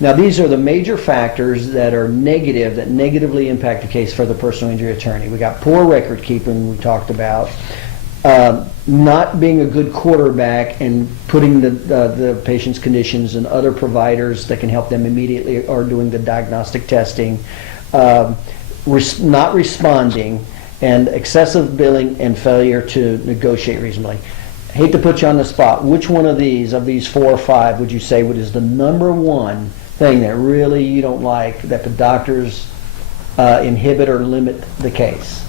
Now, these are the major factors that are negative, that negatively impact the case for the personal injury attorney. We got poor record keeping, we talked about, not being a good quarterback and putting the patient's conditions and other providers that can help them immediately or doing the diagnostic testing, not responding, and excessive billing and failure to negotiate reasonably. I hate to put you on the spot. Which one of these 4 or 5, would you say is the number one thing that really you don't like, that the doctors inhibit or limit the case?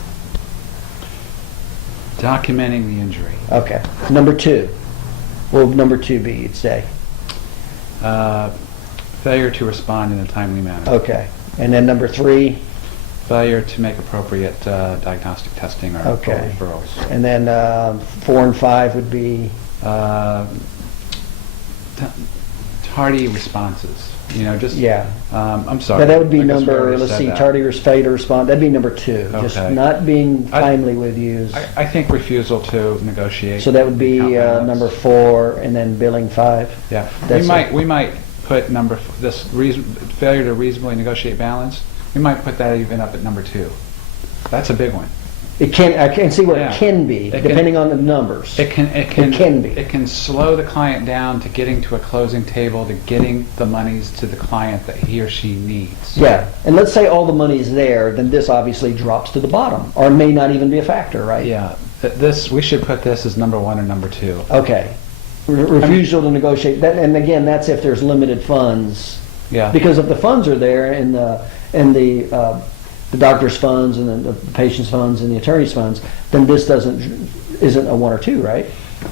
Documenting the injury. Okay. Number 2. What would number 2 be, you'd say? Failure to respond in a timely manner. Okay. And then number 3? Failure to make appropriate diagnostic testing or referrals. And then 4 and 5 would be? Tardy responses. I'm sorry. But that would be number, let's see, tardy or failure to respond. That'd be number 2. Okay. Just not being timely with you. I think refusal to negotiate. So that would be number 4, and then billing 5. Yeah. We might put failure to reasonably negotiate balance. We might put that even up at number 2. That's a big one. I can see where it can be, depending on the numbers. It can be. It can slow the client down to getting to a closing table, to getting the monies to the client that he or she needs. Yeah, and let's say all the money is there, then this obviously drops to the bottom, or may not even be a factor, right? Yeah, we should put this as number 1 or number 2. Okay. Refusal to negotiate, and again, that's if there's limited funds. Yeah. Because if the funds are there, and the doctor's funds and the patient's funds and the attorney's funds, then this isn't a 1 or 2, right?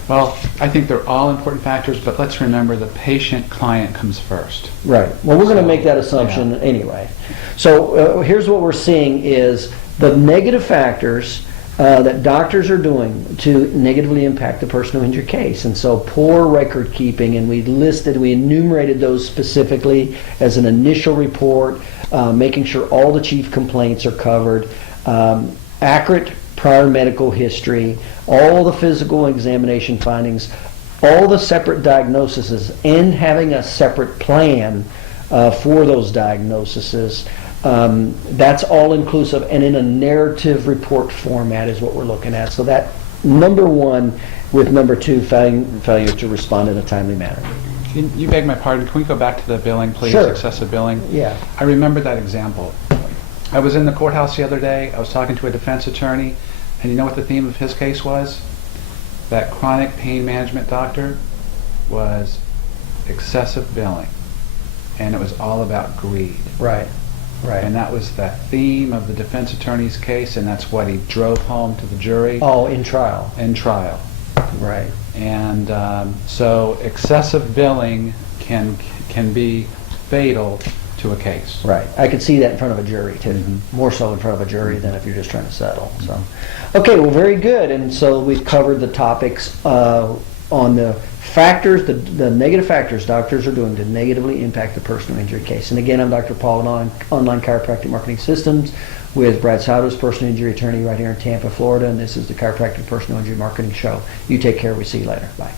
Well, I think they're all important factors, but let's remember the patient-client comes first. Right. Well, we're going to make that assumption anyway. So here's what we're seeing is the negative factors that doctors are doing to negatively impact the personal injury case. And so poor record keeping, and we enumerated those specifically as an initial report, making sure all the chief complaints are covered, accurate prior medical history, all the physical examination findings, all the separate diagnoses, and having a separate plan for those diagnoses. That's all inclusive, and in a narrative report format is what we're looking at. So that number 1 with number 2, failure to respond in a timely manner. You beg my pardon, can we go back to the billing, please? Sure. Excessive billing? Yeah. I remember that example. I was in the courthouse the other day, I was talking to a defense attorney, and you know what the theme of his case was? That chronic pain management doctor was excessive billing, and it was all about greed. Right. Right. And that was the theme of the defense attorney's case, and that's what he drove home to the jury. Oh, in trial. In trial. Right. And so excessive billing can be fatal to a case. Right. I could see that in front of a jury too. Mm-hmm. More so in front of a jury than if you're just trying to settle. So, okay, well, very good. And so we've covered the topics on the factors, the negative factors doctors are doing to negatively impact the personal injury case. And again, I'm Dr. Paul, Online Chiropractic Marketing Systems, with Brad Saudos, personal injury attorney right here in Tampa, Florida, and this is the Chiropractic Personal Injury Marketing Show. You take care. We'll see you later. Bye.